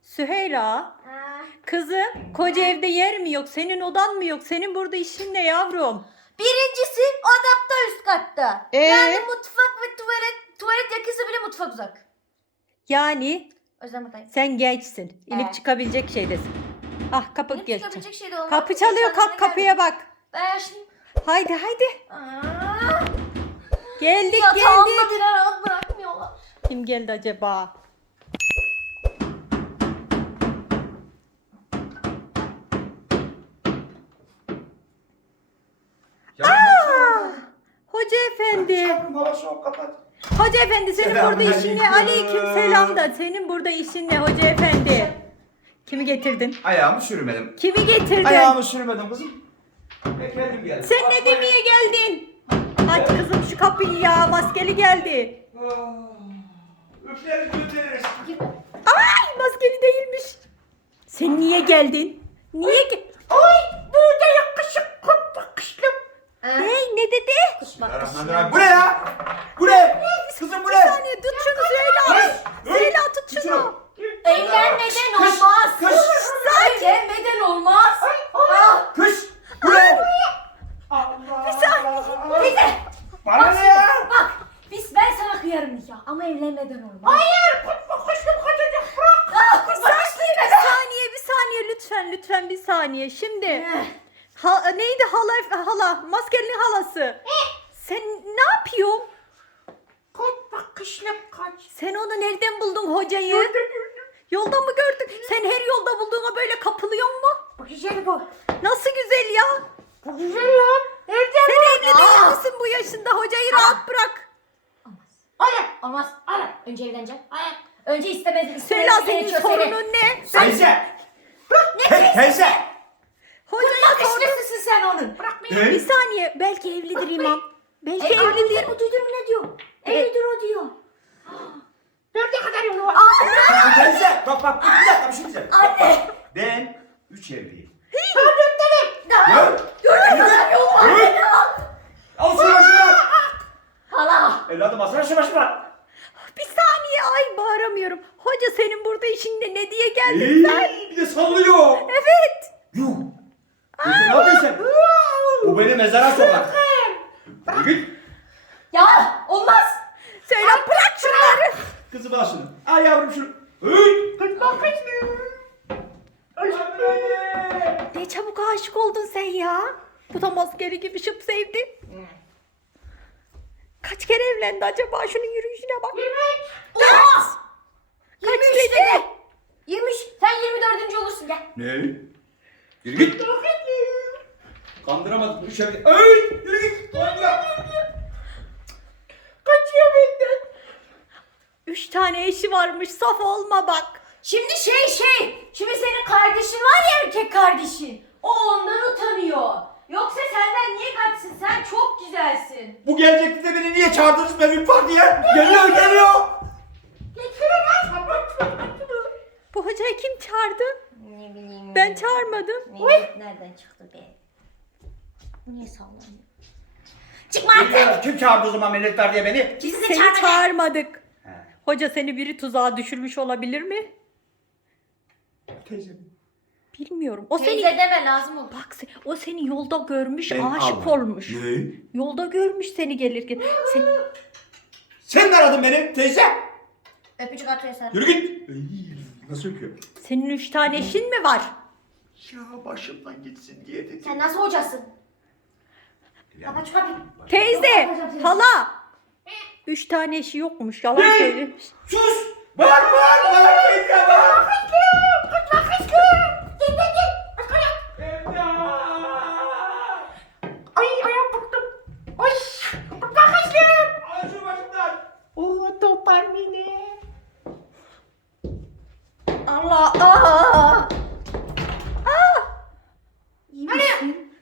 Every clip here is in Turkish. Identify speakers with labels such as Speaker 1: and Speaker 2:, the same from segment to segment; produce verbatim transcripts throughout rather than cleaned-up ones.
Speaker 1: Süheyla,
Speaker 2: Ha.
Speaker 1: kızım, koca evde yer mi yok? Senin odan mı yok? Senin burada işin ne yavrum?
Speaker 2: Birincisi adapta üst katta.
Speaker 1: Ee?
Speaker 2: Yani mutfak ve tuvalet tuvalet yakınsa bile mutfak uzak.
Speaker 1: Yani
Speaker 2: O yüzden buradayım.
Speaker 1: sen gençsin. İnip
Speaker 2: Evet.
Speaker 1: çıkabilecek şeydesin. Ah kapı
Speaker 2: Benim
Speaker 1: geçti.
Speaker 2: çıkabilecek şey de olmaz.
Speaker 1: Kapı çalıyor, kalk kapıya bak.
Speaker 2: Ben yaşlıyım.
Speaker 1: Haydi haydi.
Speaker 2: Aa,
Speaker 1: Geldik
Speaker 2: yatağımda
Speaker 1: geldik.
Speaker 2: bir rahat bırakmıyorlar.
Speaker 1: Kim geldi acaba? Aa! Hoca efendi.
Speaker 3: Yavrum hava soğuk kapat.
Speaker 1: Hoca efendi senin
Speaker 3: Selam
Speaker 1: burada işin ne?
Speaker 3: aleyküm.
Speaker 1: Aleyküm selam da. Senin burada işin ne hoca efendi? Kimi getirdin?
Speaker 3: Ayağımı sürmedim.
Speaker 1: Kimi getirdin?
Speaker 3: Ayağımı sürmedim kızım. Ben kendim geldim.
Speaker 1: Sen ne demeye geldin? Aç kızım şu kapıyı ya. Maskeli geldi.
Speaker 3: Üfleriz üfleriz.
Speaker 1: Ay maskeli değilmiş. Sen niye geldin? Niye gel? Ay burada yakışık kurt bakışlım.
Speaker 2: Ee?
Speaker 1: Hey ne dedi?
Speaker 3: Bismillahirrahmanirrahim. Bu ne ya? Bu ne? Kızım bu
Speaker 1: Bir
Speaker 3: ne?
Speaker 1: saniye tut şunu Süheyla. Süheyla tut şunu.
Speaker 2: Evlenmeden
Speaker 3: Kış,
Speaker 2: olmaz.
Speaker 3: kış.
Speaker 2: Evlenmeden olmaz. Ah,
Speaker 3: Kış. Bu ne?
Speaker 1: Bir saniye.
Speaker 2: Teyze.
Speaker 3: Bana ne ya?
Speaker 2: Bak biz ben sana kıyarım nikah ama evlenmeden olmaz. Hayır. Kutma kuşum kaçacak bırak. Ah kutma kuşum.
Speaker 1: Bir saniye bir saniye lütfen lütfen bir saniye. Şimdi ha, neydi hala hala maskelinin halası. Sen ne yapıyorsun?
Speaker 2: Kaç bakışlım kaç.
Speaker 1: Sen onu nereden buldun hocayı? Yolda mı gördün? Sen her yolda bulduğuna böyle kapılıyor mu?
Speaker 2: Bu güzel bu.
Speaker 1: Nasıl güzel ya?
Speaker 2: Bu güzel lan. Nereden
Speaker 1: Sen evli
Speaker 2: bu?
Speaker 1: değil
Speaker 2: Aa!
Speaker 1: misin bu yaşında? Hocayı rahat bırak.
Speaker 2: Olmaz. Hayır. Olmaz. Hayır. Önce evleneceğim. Hayır. Önce istemezdim.
Speaker 1: Söyle
Speaker 2: istemezdim
Speaker 1: senin
Speaker 2: gerekiyor
Speaker 1: sorunun ne? Ben
Speaker 3: Teyze.
Speaker 2: Ne
Speaker 3: Te- Teyze.
Speaker 1: hocaya
Speaker 2: Bak
Speaker 1: sordum.
Speaker 2: işlesisin sen onun. Bırak beni.
Speaker 3: Ne?
Speaker 1: Bir saniye belki evlidir imam. Belki
Speaker 2: E, anne,
Speaker 1: evlidir.
Speaker 2: bu duydun mu ne diyor?
Speaker 1: E-
Speaker 2: Evlidir o diyor. Dörde kadar yolu var.
Speaker 3: Teyze. Bak bak bir dakika bir şey diyeceğim.
Speaker 2: Anne.
Speaker 3: Ben üç evliyim.
Speaker 2: Dörde
Speaker 3: Ya.
Speaker 2: Dörde kadar yol var.
Speaker 3: Hı? Al şunu başına.
Speaker 2: Hala.
Speaker 3: Evladım alsana şunu başına.
Speaker 1: Bir saniye ay bağıramıyorum. Hoca senin burada işinde ne diye geldin sen?
Speaker 3: Eee, bir de sallıyor.
Speaker 1: Evet.
Speaker 3: Yuh. Teyze ne yapıyorsun sen? Bu beni mezara sokar. Yürü git.
Speaker 2: Ya olmaz.
Speaker 1: Söyle bırak şunları.
Speaker 3: Kızım al şunu. Al yavrum şunu. Hıy. Kaçma kaçma. Anne.
Speaker 1: Ne çabuk aşık oldun sen ya. Bu da maskeli gibi şıp sevdi. Kaç kere evlendi acaba? Şunun yürüyüşüne bak.
Speaker 2: Olmaz.
Speaker 1: Kaç
Speaker 2: yirmi üç
Speaker 1: dedi?
Speaker 2: dedi. yirmi üç. Sen yirmi dördüncü olursun gel.
Speaker 3: Ne? Yürü git. Kandıramadık bu şöyle. Ay, yürü git. Kandıra.
Speaker 1: Kaçıyor benden. Üç tane eşi varmış. Saf olma bak.
Speaker 2: Şimdi şey şey. Şimdi senin kardeşin var ya erkek kardeşin. O ondan utanıyor. Yoksa senden niye kaçsın? Sen çok güzelsin.
Speaker 3: Bu gelecekti de beni niye çağırdınız Mevlüt Parti'ye? Geliyor geliyor.
Speaker 1: Bu hocayı kim çağırdı?
Speaker 2: Ne bileyim.
Speaker 1: Ben çağırmadım.
Speaker 2: Ne, nereden çıktı be? Bu niye sallanıyor? Çıkma artık.
Speaker 3: Geliyor. Kim çağırdı o zaman Mevlüt Parti'ye beni?
Speaker 2: Bizi de
Speaker 1: Seni
Speaker 2: çağırmadı.
Speaker 1: çağırmadık.
Speaker 3: He.
Speaker 1: Hoca seni biri tuzağa düşürmüş olabilir mi?
Speaker 3: Teyze.
Speaker 1: Bilmiyorum. O
Speaker 2: Teyze
Speaker 1: seni
Speaker 2: deme lazım olur.
Speaker 1: bak se- o seni yolda görmüş,
Speaker 3: Ben
Speaker 1: aşık
Speaker 3: almadım.
Speaker 1: olmuş.
Speaker 3: Ne?
Speaker 1: Yolda görmüş seni gelirken. Sen
Speaker 3: Sen mi aradın beni teyze?
Speaker 2: Öpücük atıyor sana.
Speaker 3: Yürü git. Ay, nasıl öpüyor?
Speaker 1: senin üç tane eşin mi var?
Speaker 3: Ya başımdan gitsin diye dedim.
Speaker 2: Sen nasıl hocasın? Kapat şu kapıyı.
Speaker 1: Teyze,
Speaker 2: Hocam, teyze.
Speaker 1: hala. Üç tane eşi yokmuş. Yalan
Speaker 3: Ne?
Speaker 1: söylemiş.
Speaker 3: Sus! Bağır bağır bağır teyze bağır!
Speaker 2: Ay ayağım bıktım. Oy. Bıktım kaçtım.
Speaker 3: Al şunu başımdan!
Speaker 2: O topar beni. Allah. Aa.
Speaker 1: İyi misin?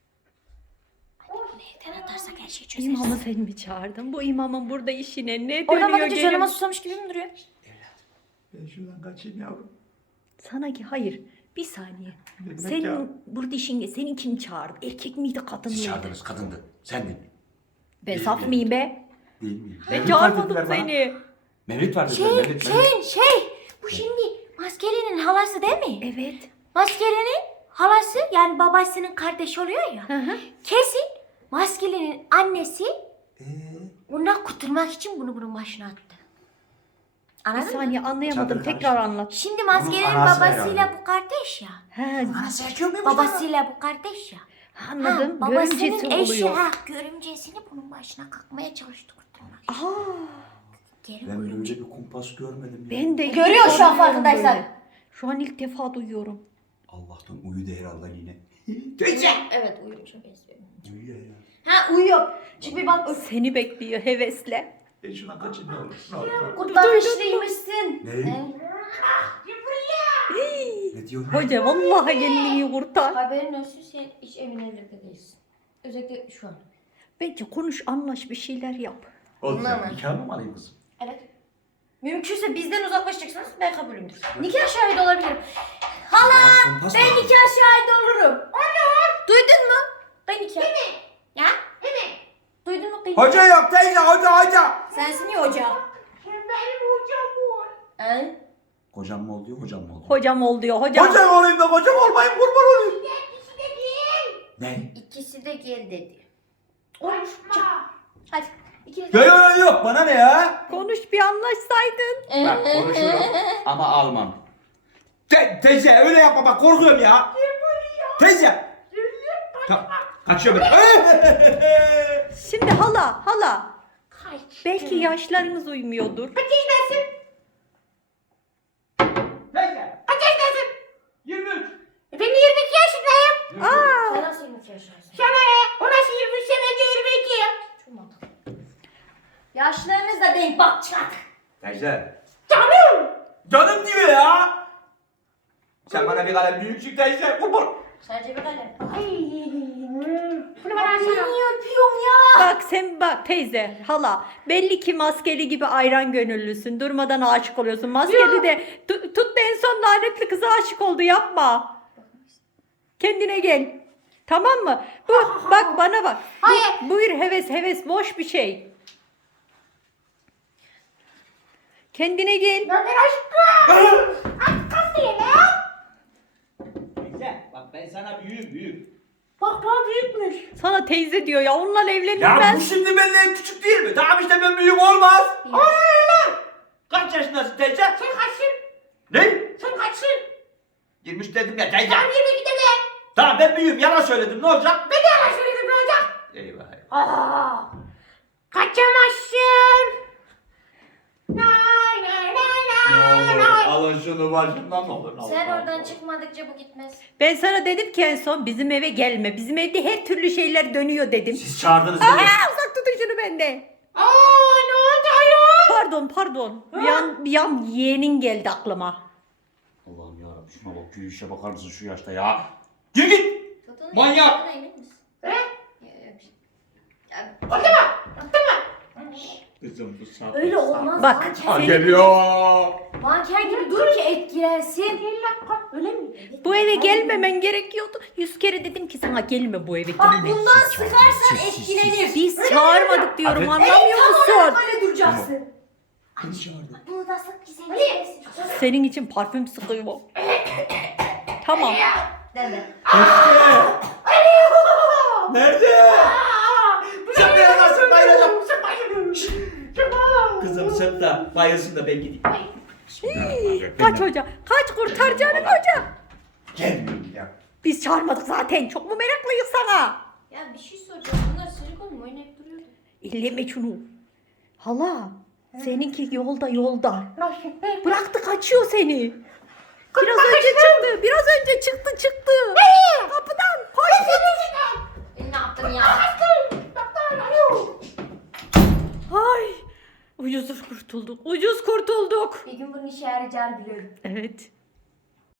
Speaker 2: Neyden atarsak her şeyi çözeriz.
Speaker 1: İmamı sen mi çağırdın? Bu imamın burada işine ne dönüyor
Speaker 2: Oradan bakınca
Speaker 1: geliyor?
Speaker 2: canıma susamış gibi mi duruyor?
Speaker 3: Ben şuradan kaçayım yavrum.
Speaker 1: Sana ki hayır. Bir saniye.
Speaker 3: Ne demek
Speaker 1: Senin
Speaker 3: ya?
Speaker 1: burada işin ne? Senin kim çağırdı? Erkek miydi kadın
Speaker 4: Siz
Speaker 1: mıydı?
Speaker 4: çağırdınız, kadındı. Sendin.
Speaker 1: Ben saf mıyım be?
Speaker 4: Değil miyim?
Speaker 1: Ben çağırmadım seni.
Speaker 4: Mevlüt var dediler.
Speaker 2: Şey,
Speaker 4: Mevlüt, Mevlüt.
Speaker 2: şey, şey. Bu şimdi maskelinin halası değil mi?
Speaker 1: Evet.
Speaker 2: Maskeli'nin halası yani babasının kardeşi oluyor ya.
Speaker 1: Hı hı.
Speaker 2: Kesin Maskeli'nin annesi
Speaker 3: Ee?
Speaker 2: bundan kurtulmak için bunu bunun başına attı.
Speaker 1: Bir
Speaker 2: Anladın mı?
Speaker 1: saniye anlayamadım.
Speaker 3: Çadır
Speaker 1: Tekrar
Speaker 3: karıştı.
Speaker 1: anlat.
Speaker 2: Şimdi Maskeli'nin
Speaker 3: Bunun anası
Speaker 2: babasıyla
Speaker 3: herhalde.
Speaker 2: bu kardeş ya.
Speaker 1: He,
Speaker 3: Anası erkek miymiş?
Speaker 2: Babasıyla bu kardeş ya.
Speaker 1: anladım.
Speaker 2: Ha,
Speaker 1: Görümcesi
Speaker 2: babasının eşi
Speaker 1: oluyor.
Speaker 2: ha görümcesini bunun başına kalkmaya çalıştı kurtulmak için.
Speaker 1: Aa,
Speaker 2: Geri
Speaker 3: Ben
Speaker 2: görümce.
Speaker 3: böyle bir kumpas görmedim ya.
Speaker 1: ben de ilk
Speaker 2: Görüyor
Speaker 1: defa
Speaker 2: şu an
Speaker 1: duyuyorum
Speaker 2: farkındaysan.
Speaker 1: böyle. Şu an ilk defa duyuyorum.
Speaker 3: Allah'tan uyudu herhalde yine. Teyze.
Speaker 2: Evet uyuyor çok benziyor.
Speaker 3: Uyuyor herhalde.
Speaker 2: Ha uyuyor. Çünkü bak
Speaker 1: Seni bekliyor hevesle.
Speaker 3: E şuna kaçın ne olur. Ne olur. ne olur.
Speaker 2: kurtlanmışlıymışsın.
Speaker 3: Ne? Ne diyorsun?
Speaker 1: Hoca vallahi kendini kurtar.
Speaker 2: Haberin olsun sen hiç emin evlilikte değilsin. Özellikle şu an.
Speaker 1: Bence konuş anlaş bir şeyler yap.
Speaker 3: Oğlum
Speaker 2: Bunlar
Speaker 3: sen
Speaker 2: mı?
Speaker 3: nikah mı alayım kızım?
Speaker 2: Evet. Mümkünse bizden uzaklaşacaksınız ben kabulümdür. Nikah şahidi olabilirim. Hala
Speaker 3: Kumpas
Speaker 2: ben
Speaker 3: mı?
Speaker 2: nikah şahidi olurum. Ana. Duydun mu? Ben nikah. Evet. Ya? Evet. Duydun mu? Ben
Speaker 3: Hoca yok teyze hoca hoca.
Speaker 2: Sensin ya hoca. Sen benim hocam bu. He?
Speaker 3: Kocam mı oluyor hocam mı oluyor?
Speaker 1: Hocam ol diyor hocam.
Speaker 3: Hocam olayım da kocam olmayayım kurban olayım. Ne?
Speaker 2: İkisi de gel dedi. Olmuş. Hadi. İkiniz de.
Speaker 3: Yok yok yok bana ne ya?
Speaker 1: Konuş bir anlaşsaydın.
Speaker 3: Bak konuşuyorum ama almam. Te teyze öyle yapma bak korkuyorum ya. Teyze. Ka kaçıyor ben.
Speaker 1: Şimdi hala hala.
Speaker 2: Kaç.
Speaker 1: Belki yaşlarınız uymuyordur.
Speaker 2: Kaç yaşındasın?
Speaker 3: Teyze.
Speaker 2: Kaç yaşındasın?
Speaker 3: yirmi üç.
Speaker 2: Ben yirmi iki yaşındayım.
Speaker 1: Aa,
Speaker 2: Sen nasıl yirmi iki yaşındasın?
Speaker 4: Sana ne? O nasıl yirmi üç ben de yirmi iki.
Speaker 2: Çok mantıklı. Yaşlarınız da denk bak çak.
Speaker 3: Teyze.
Speaker 4: Canım.
Speaker 3: Canım diyor ya. Sen bana bir kalem büyük çık teyze. Kurban.
Speaker 2: Sadece bir kalem.
Speaker 4: Ay. Bunu bana
Speaker 2: Niye
Speaker 4: açsana.
Speaker 2: öpüyorum ya?
Speaker 1: bak sen bak teyze hala belli ki maskeli gibi ayran gönüllüsün durmadan aşık oluyorsun maskeli de tu- tut da en son lanetli kıza aşık oldu yapma kendine gel tamam mı bu bak bana bak bu,
Speaker 4: Hayır.
Speaker 1: buyur heves heves boş bir şey kendine gel
Speaker 4: Ben aşkım. Aşkım diye lan.
Speaker 3: Teyze bak ben sana büyüğüm büyük.
Speaker 4: Bak daha büyükmüş.
Speaker 1: sana teyze diyor ya onunla
Speaker 3: Ya
Speaker 1: evlenilmez
Speaker 3: bu şimdi benimle küçük değil mi? Tamam işte ben büyüğüm olmaz.
Speaker 4: Aynen.
Speaker 3: Kaç yaşındasın teyze?
Speaker 4: Sen kaçsın?
Speaker 3: Ne?
Speaker 4: Sen kaçsın?
Speaker 3: yirmi üç dedim ya teyze.
Speaker 4: Ben yirmi iki de.
Speaker 3: Tamam ben büyüğüm yalan söyledim ne olacak?
Speaker 4: Ben de yalan söyledim ne olacak?
Speaker 3: Eyvah eyvah.
Speaker 4: Aa. Kaçamazsın. Nay nay nay nay nay.
Speaker 3: alın şunu başımdan ne olur.
Speaker 2: Sen oradan çıkmadıkça bu gitmez.
Speaker 1: ben sana dedim ki en son bizim eve gelme bizim evde her türlü şeyler dönüyor dedim
Speaker 3: Siz çağırdınız değil mi?
Speaker 1: Aa, uzak tutun şunu benden.
Speaker 4: Aa ne oldu ayol?
Speaker 1: Pardon pardon. Bir an, bir an yeğenin geldi aklıma.
Speaker 3: Allah'ım yarabbim şuna bak şu işe bakar mısın şu yaşta ya? Gir git.
Speaker 2: Tutun.
Speaker 3: Manyak!
Speaker 2: Tutun, emin misin?
Speaker 4: He?
Speaker 2: Ya, ya, bir şey- Ya,
Speaker 4: Oldu mu? Yaptın mı?
Speaker 3: Kızım bu saat.
Speaker 2: Öyle olmaz.
Speaker 1: Bak,
Speaker 2: Manken,
Speaker 3: Ha
Speaker 1: Senin-
Speaker 3: geliyor.
Speaker 2: manken gibi dur ki etkilensin.
Speaker 4: elli dakika. Öyle mi?
Speaker 1: Bu eve gelmemen gerekiyordu. Yüz kere dedim ki sana gelme bu eve
Speaker 2: Bak
Speaker 1: gelme.
Speaker 2: bundan sıkarsan etkilenir.
Speaker 1: Biz çağırmadık diyorum
Speaker 3: Abi-
Speaker 1: anlamıyor
Speaker 2: Evet tam
Speaker 1: musun?
Speaker 2: olarak öyle duracaksın.
Speaker 3: Kim çağırdı?
Speaker 2: Bunu da sık ki sen gelirsin.
Speaker 1: Senin için parfüm sıkıyor. Tamam.
Speaker 2: Deme.
Speaker 3: Nerede? Sen de nasıl bayılacağım?
Speaker 4: Sen bayılıyorsun. Sen bayılıyorsun.
Speaker 3: Kızım sen de bayılsın da ben gideyim.
Speaker 1: Kaç hoca. Kaç kurtar canım hoca.
Speaker 3: Gelmiyorum ya.
Speaker 1: Biz çağırmadık zaten. Çok mu meraklıyız sana?
Speaker 2: Ya bir şey soracağım. Bunlar silikon mu oynayıp duruyordu?
Speaker 1: Elleme şunu. Hala. Seninki yolda yolda.
Speaker 4: Nasıl?
Speaker 1: Bıraktı kaçıyor seni. Biraz önce çıktı. Biraz önce çıktı çıktı. Kapıdan. Koş.
Speaker 2: E, ne yaptın ya?
Speaker 1: Ay. Ucuz kurtulduk. Ucuz kurtulduk.
Speaker 2: Bir gün bunun işe yarayacağını biliyorum.
Speaker 1: Evet.